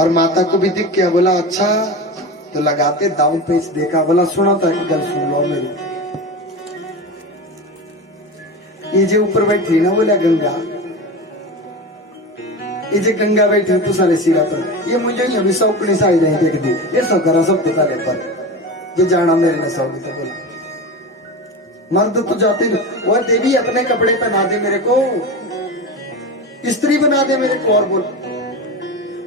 और माता को भी दिख गया, बोला अच्छा तो लगाते दाव पेच देखा, बोला सुना था कि गल सुन लो मेरी, ये जो ऊपर बैठी ना बोला गंगा, ये जो गंगा बैठी तो सारे सिरा पर, ये मुझे अभी सौ अपनी साई नहीं देख दी, ये सौ करा सब पिता ले पर जो जाना मेरे ने सौ तो बोला मर्द तो जाते नहीं, वो देवी अपने कपड़े पहना दे मेरे को, स्त्री बना दे मेरे को, और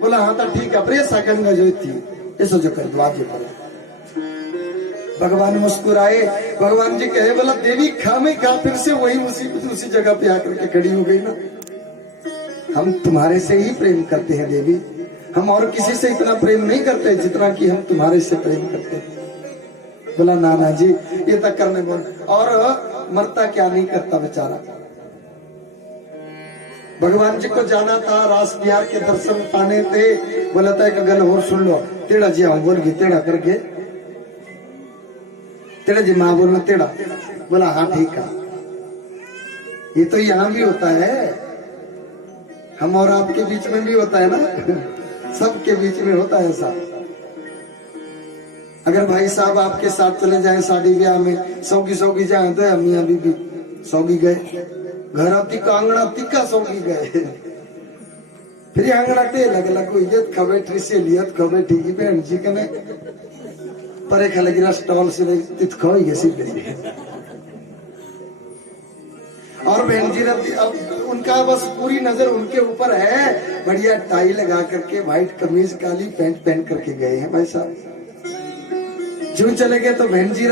बोला हाँ तो ठीक है, प्रेसा गंगा जो थी ऐसा जो कर द्वाजे पर। भगवान मुस्कुराए, भगवान जी कहे बोला देवी खामे खा फिर से वही उसी जगह पे आकर के खड़ी हो गई ना, हम तुम्हारे से ही प्रेम करते हैं देवी, हम और किसी से इतना प्रेम नहीं करते जितना कि हम तुम्हारे से प्रेम करते हैं। बोला नाना जी ये तक करने बोल, और मरता क्या नहीं करता बेचारा। भगवान जी को जाना था, रास बिहार के दर्शन पाने थे, बोला था एक गल और सुन लो, तेड़ा जी आऊ बोल गई, तेड़ा करके तेड़ा जी माँ बोलना तेड़ा, बोला हाँ ठीक है। ये तो यहाँ भी होता है, हम और आपके बीच में भी होता है ना, सबके बीच में होता है ऐसा। अगर भाई साहब आपके साथ चले जाए शादी ब्याह में, सौगी जाए तो अम्मी अभी भी सौगी गए, घर तिका आंगना तिका सौगी गए, फिर आंगना टे लग कोई इज्जत खबे ट्रिसियत खबे ठीक है बहन जी कने परे खा लगी स्टॉल से तित खोई गए सीधे, और बहन जी अब उनका बस पूरी नजर उनके ऊपर है, बढ़िया टाई लगा करके व्हाइट कमीज काली पैंट पहन करके गए हैं भाई साहब, जो चले गए तो बहन जी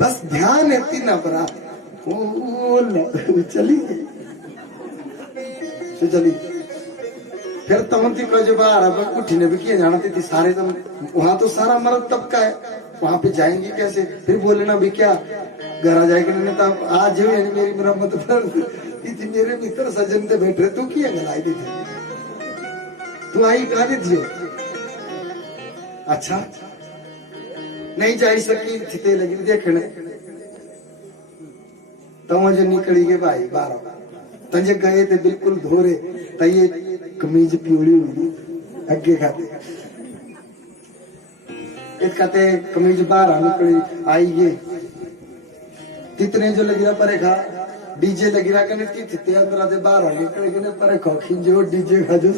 बस ध्यान है तीना परा चली चली, फिर तो को जो बाहर उठी ने भी किया जाना थी सारे, तो वहां तो सारा मर्द तबका है, वहां पे जाएंगी कैसे, फिर बोलना भी क्या घर आ जाएगी नहीं तो आज मेरी मरम्मत थी, मेरे मित्र सज्जन थे बैठे, तू किया गलाई थी, तू आई कहा थी, अच्छा नहीं जा सकी छिते लगी देखने, तवज निकली गए भाई बारह तंजे गए थे बिल्कुल धोरे, तये कमीज पीली हुई अगे खाते, एक कहते कमीज बाहर निकली आई ये तितने जो लगी रहा परे खा, डीजे लगी रहा कने तिते अंदर दे बाहर निकले कने परे खो खिंजो डीजे खा जो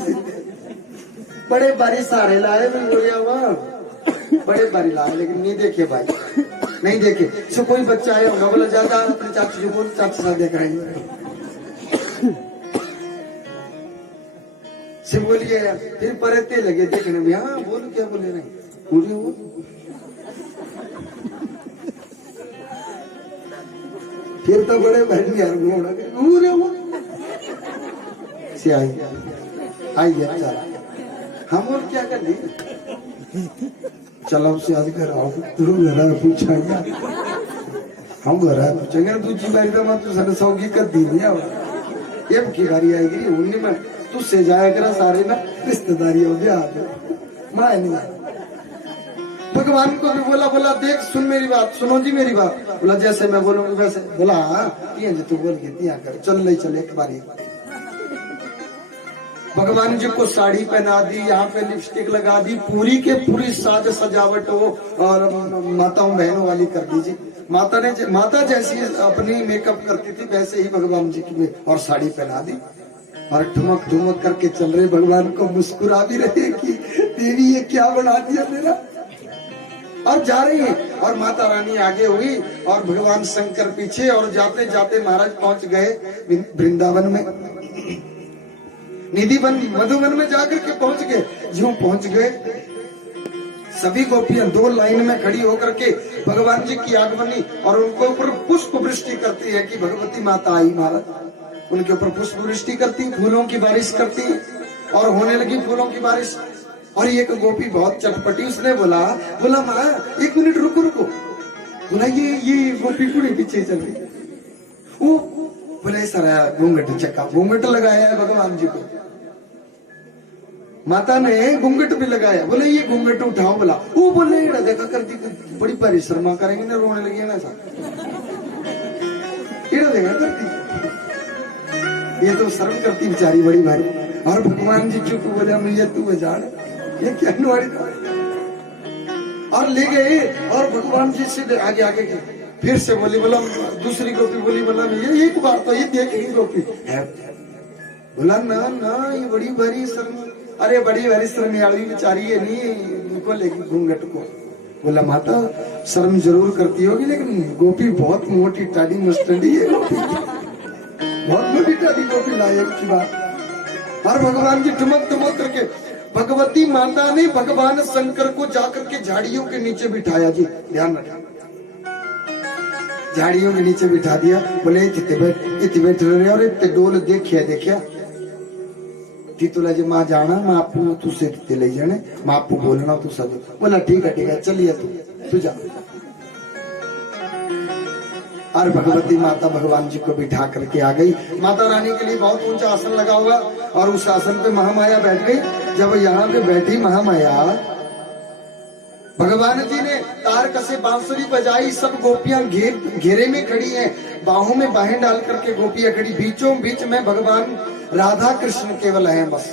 बड़े बारी सारे लाए भी बोलिया वहां बड़े बारी लाए, लेकिन नहीं देखे भाई, नहीं देखे। सो कोई बच्चा आया होगा बोला ज्यादा अपने चाची को चाची सा देख रही से बोलिए, फिर परते लगे देखने में, हाँ बोल क्या बोले नहीं बोलिए वो फिर तो बड़े बहन यार से आई चल हम और क्या कर ली, चलो से आज घर आओ तू घर पूछा हम घर पूछेंगे दूसरी बारी तो मैं तुझे सौगी कर दी नहीं, अब की बारी आएगी उन्नी में तुझसे जाया करा सारे ना रिश्तेदारी हो गया माँ नहीं। भगवान को भी बोला देख सुन मेरी बात, सुनो जी मेरी बात, बोला जैसे मैं बोलूंगा वैसे, बोला हाँ तू बोल के कर चल नहीं चले एक बारी। भगवान जी को साड़ी पहना दी, यहाँ पे लिपस्टिक लगा दी, पूरी के पूरी साज सजावट हो और माताओं बहनों वाली कर दीजिए। माता जैसी अपनी मेकअप करती थी वैसे ही भगवान जी की और साड़ी पहना दी और ठुमक ठुमक करके चल रहे, भगवान को मुस्कुरा भी रहे कि देवी ये क्या बना दिया मेरा, और जा रही है और माता रानी आगे हुई और भगवान शंकर पीछे, और जाते जाते महाराज पहुंच गए वृंदावन में, निधिवन मधुवन में जाकर के पहुंच गए। जो पहुंच गए सभी गोपियां दो लाइन में खड़ी होकर के भगवान जी की आगमनी और उनको ऊपर पुष्प वृष्टि करती है कि भगवती माता आई महाराज, उनके ऊपर पुष्प वृष्टि करती, फूलों की बारिश करती और होने लगी फूलों की बारिश। और एक गोपी बहुत चटपटी, उसने बोला माँ एक मिनट रुको, बोला ये गोपी पूरी पीछे चल रही, वो बोले सारा घूंघट चक्का घूंघट लगाया है भगवान जी को, माता ने घूंघट भी लगाया, बोले ये घूंघट उठाओ, बोला वो बोले देखा करती बड़ी परिश्रमा करेंगे ना, रोने लगी ना सा देखा करती, ये तो शर्म करती बेचारी बड़ी भारी। और भगवान जी चुप बोले मैया तू जान ये क्या नुआड़ी और ले गए और भगवान जी से आगे आगे गए। फिर से बोली बोला दूसरी गोपी बोली बोला ये एक बार तो ये देखेगी गोपी है। बोला ना ना ये बड़ी भारी शर्म, अरे बड़ी भारी शर्मियाली बेचारी है नहीं उनको लेगी घूंघट को। बोला माता शर्म जरूर करती होगी लेकिन गोपी बहुत मोटी टाड़ी मस्टडी है गोपी बहुत मोटी टाड़ी गोपी लायक की बात। और भगवान जी ठुमक ठुमक करके भगवती माता ने भगवान शंकर को जाकर के झाड़ियों के नीचे बिठाया। जी ध्यान रखा, झाड़ियों के नीचे बिठा दिया। बोले इतने बैठ रहे और इतने डोल देखिया ती तुला जे माँ जाना माँ आपू तू से ले जाने माँ आपू बोलना तू सब। बोला ठीक है चलिए तू जा। और भगवती माता भगवान जी को बिठा करके आ गई। माता रानी के लिए बहुत ऊंचा आसन लगा हुआ और उस आसन पे महामाया बैठ गई। जब यहाँ पे बैठी महामाया भगवान जी ने तार कसे बांसुरी बजाई। सब गोपियां घेरे में खड़ी हैं, बाहों में बाहें डाल करके गोपियां खड़ी। बीचों बीच में भगवान राधा कृष्ण केवल हैं बस।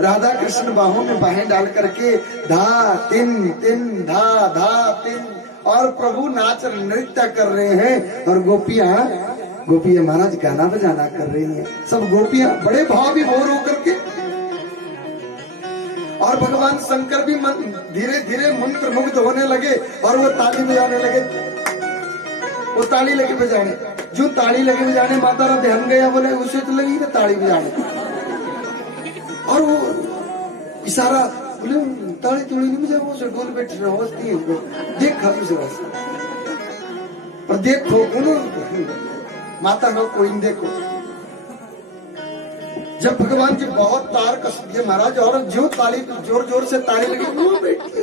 राधा कृष्ण बाहों में बाहें डाल करके धा तिन तिन धा धा तिन और प्रभु नाच नृत्य कर रहे हैं। और गोपियां महाराज गाना बजाना कर रही हैं। सब गोपियां बड़े भाव विभोर होकर के और भगवान शंकर भी धीरे धीरे मंत्र मुग्ध होने लगे और वो ताली बजाने लगे। वो ताली लगे बजाने, जो ताली लगे बजाने माता का ध्यान गया। बोले उसे तो लगी ना ताली बजाने और वो इशारा बोले ताली तुड़ी नहीं बजा वो डोल बैठ रहा देखा उसे पर देखो माता नो कोई देखो। जब भगवान जी बहुत तार कस दिए महाराज और जो ताली जोर जोर से ताली लगी वो बैठी।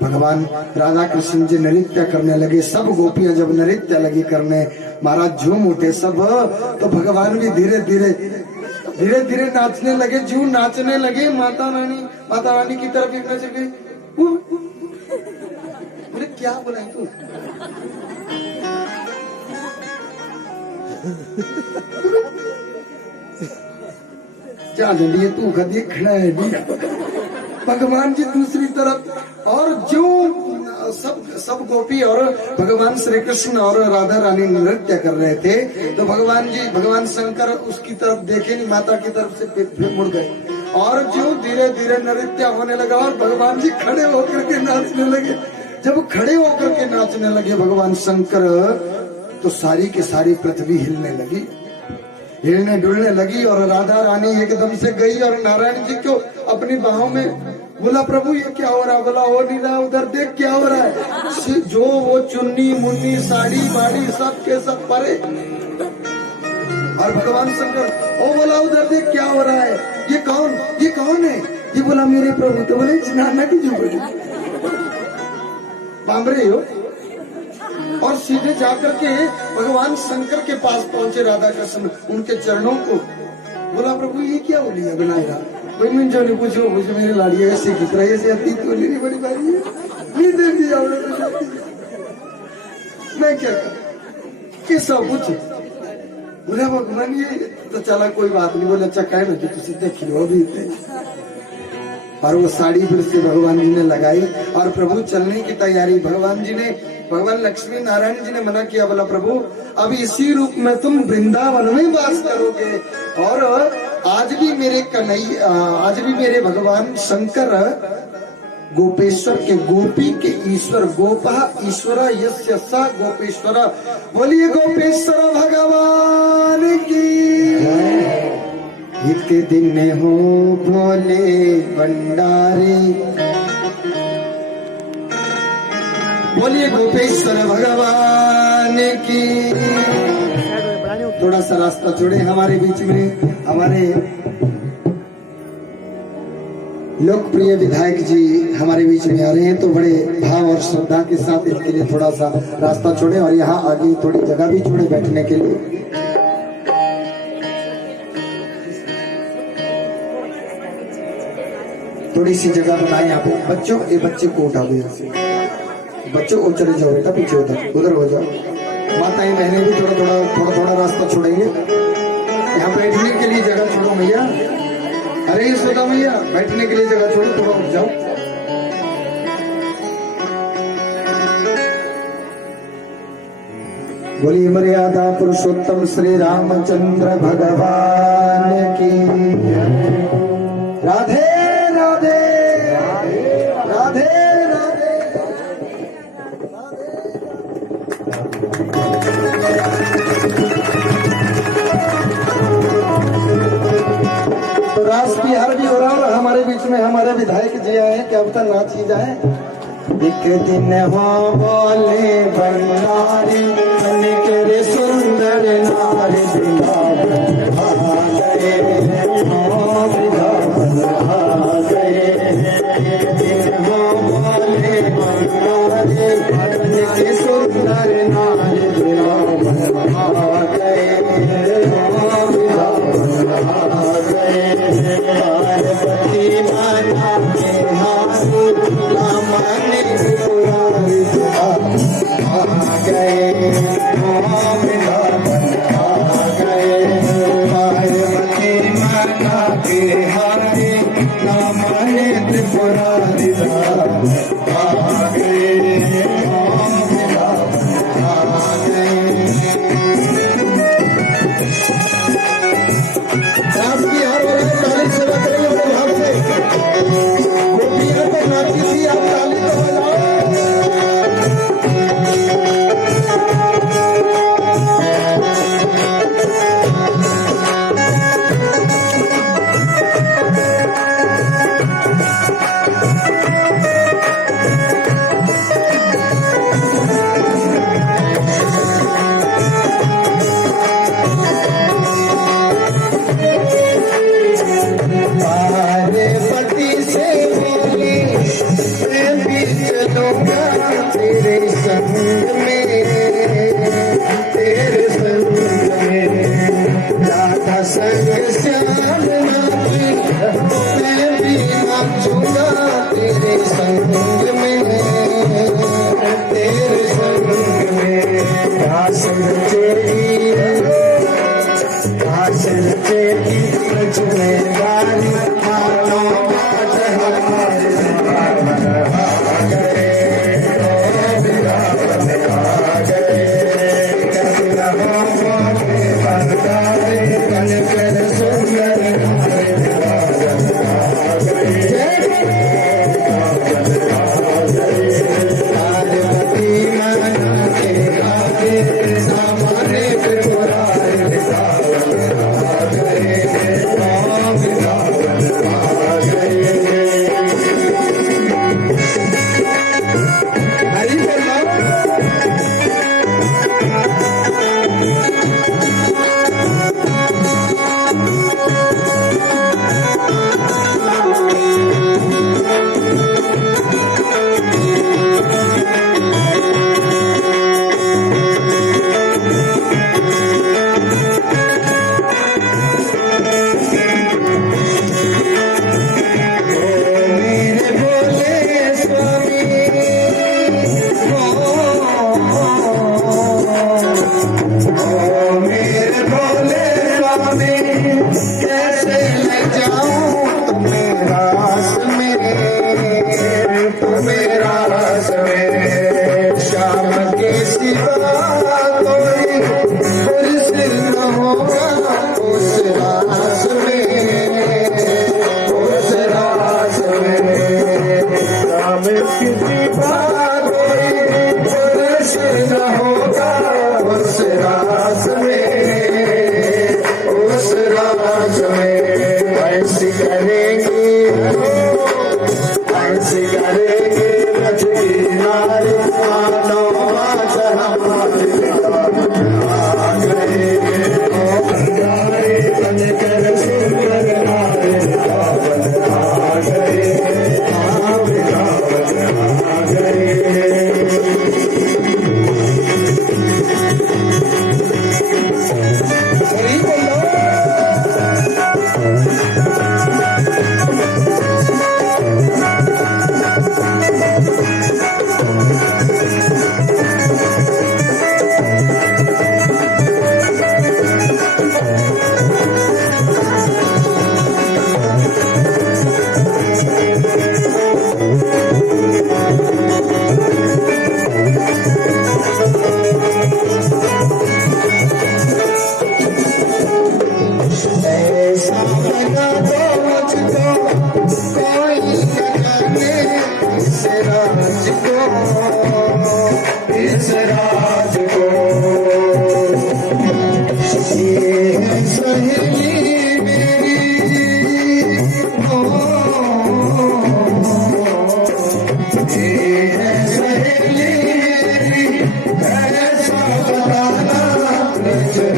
भगवान राधा कृष्ण जी नृत्य करने लगे। सब गोपियां जब नृत्य लगी करने महाराज झूम उठे सब। तो भगवान भी धीरे धीरे नाचने लगे। जो नाचने लगे माता रानी की तरफ एक नजर गई। बोले क्या बोला तू क्या जल्दी तू का देखना है भगवान जी दूसरी तरफ। और जो सब गोपी और भगवान श्री कृष्ण और राधा रानी नृत्य कर रहे थे तो भगवान शंकर उसकी तरफ देखे नहीं, माता की तरफ से फिर मुड़ गए। और जो धीरे धीरे नृत्य होने लगा और भगवान जी खड़े होकर के नाचने लगे। जब खड़े होकर के नाचने लगे भगवान शंकर तो सारी की सारी पृथ्वी हिलने लगी, हिलने डुलने लगी। और राधा रानी एकदम से गई और नारायण जी को अपनी बाहों में। बोला प्रभु ये क्या हो रहा है? बोला हो नहीं रहा, उधर देख क्या हो रहा है। जो वो चुन्नी मुन्नी साड़ी बाड़ी सब के सब परे। और भगवान शंकर ओ बोला उधर देख क्या हो रहा है। ये कौन है? ये बोला मेरे प्रभु। तो बोले नाना की जुबड़ी बामरे हो। और सीधे जाकर के भगवान शंकर के पास पहुंचे राधा कृष्ण उनके चरणों को। बोला प्रभु ये क्या हो लिया बनाया? कोई मुझे नहीं पूछो मुझे मेरे लाड़िया ऐसे घिस रही ऐसे अतीत को लेनी बड़ी बारी है नहीं दे दिया मैं क्या कर किसा पूछे। बोला भगवान ये तो चला कोई बात नहीं। बोले अच्छा कह ना तुझे देख लो अभी। और वो साड़ी फिर से भगवान जी ने लगाई और प्रभु चलने की तैयारी। भगवान लक्ष्मी नारायण जी ने मना किया। बोला प्रभु अब इसी रूप में तुम वृंदावन में वास करोगे। और आज भी मेरे भगवान शंकर गोपेश्वर के गोपी के ईश्वर गोपा ईश्वर यस्य स गोपेश्वर। बोलिए गोपेश्वर भगवान की। इतने दिन हो भोले भंडारी। बोलिए गोपेश्वर भगवान की। थोड़ा सा रास्ता छोड़े। हमारे बीच में हमारे लोकप्रिय विधायक जी हमारे बीच में आ रहे हैं तो बड़े भाव और श्रद्धा के साथ इनके लिए थोड़ा सा रास्ता छोड़े और यहाँ आगे थोड़ी जगह भी छोड़े बैठने के लिए। थोड़ी सी जगह बनाए यहाँ पे। बच्चों ये बच्चे को उठा दो यहाँ से। बच्चों को चले जाओ बेटा पीछे उधर हो जाओ। माताएं बहनें भी थोड़ा रास्ता छोड़ेंगे। यहाँ बैठने के लिए जगह छोड़ो मैया। अरे यशोदा मैया, बैठने के लिए जगह छोड़ो, थोड़ा उठ जाओ। बोली मर्यादा पुरुषोत्तम श्री रामचंद्र भगवान की। राधे राधे राधे राधे। तो रास बिहार भी हो रहा और हमारे बीच में हमारे विधायक जी आए कि अब तक नाच ही जाए। एक दिन हो बोले बंगारी करे सुंदर नारी बिलावन आ गए, बिलावन आ गए। एक दिन हो बोले बंगारी करे सुंदर नारी बिलावन आ गए, बिलावन आ गए। पार्वती माता के हाथी रामने पुरारी आ गए, बिलावन आ गए। पार्वती माता के हाथी रामने त्रिपुरारी आ गए, बिलावन आ गए। रास बिहार वाले ताली से लग रही है भाव से। गोपियां तो नाची थी, आप ताली तो बजाओ। पार्वती से बोली मैं भी चलूंगा तेरे संग में, तेरे संग में। राधा संग श्याम नाची मैं भी नाचूंगा तेरे संग में, तेरे संग में। रास रचेगी, रास रचेगी जिम्मेदारी मानो बात हमारे। आ गए, बिलावन आ गए। कल कर सुंदर हमारे बिलावन आ गए। पार्वती माता के आगे सामने त्रिपुरारी बिलावन आ गए, बिलावन आ गए। हरि बोल।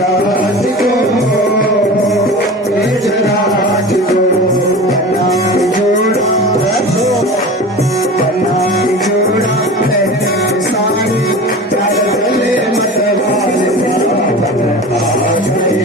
राज को राज को बनाए जोड़ा रखो बनाए जोड़ा सारी चले मतवाले आ गए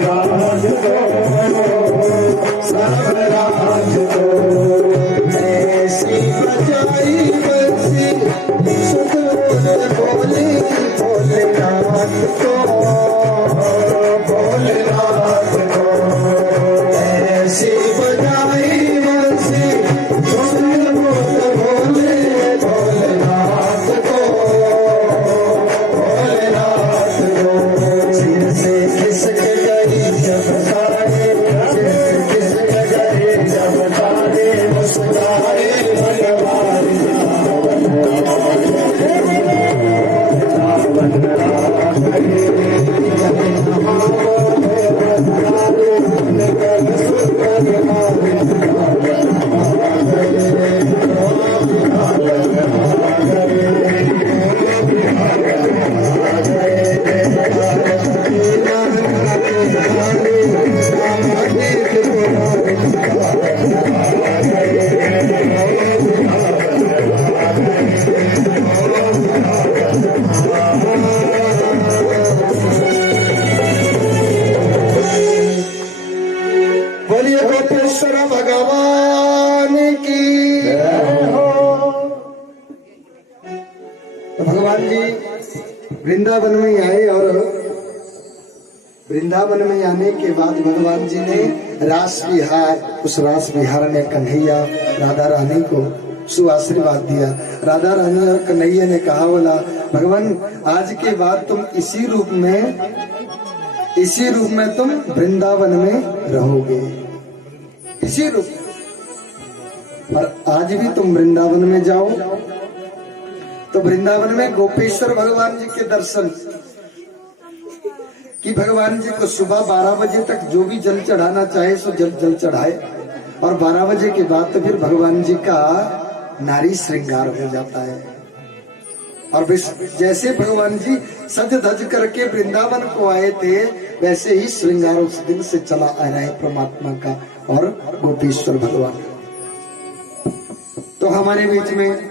राज को सब राज को ऐसी बजाई बंसी सुध बोले भोलेनाथ को भोलेनाथ को ऐसी बजाई बंसी सुध बोले भोलेनाथ को भोलेनाथ को सिर से खिसक जब सारे किस गए जब सारे मुस्कुराए भगवान बोलिए गोपेश्वर भगवान की। तो भगवान जी वृंदावन में आए और वृंदावन में आने के बाद भगवान जी ने रास विहार, उस रास विहार में कन्हैया राधा रानी को सुआशीर्वाद दिया। राधा रानी और कन्हैया ने कहा, बोला भगवान आज के बाद तुम इसी रूप में तुम वृंदावन में रहोगे, इसी रूप में। और आज भी तुम वृंदावन में जाओ तो वृंदावन में गोपेश्वर भगवान जी के दर्शन कि भगवान जी को सुबह 12 बजे तक जो भी जल चढ़ाना चाहे सो जल चढ़ाए, और 12 बजे के बाद तो फिर भगवान जी का नारी श्रृंगार हो जाता है। और जैसे भगवान जी सज धज करके वृंदावन को आए थे, वैसे ही श्रृंगार उस दिन से चला आ रहा है परमात्मा का और गोपेश्वर भगवान। तो हमारे बीच में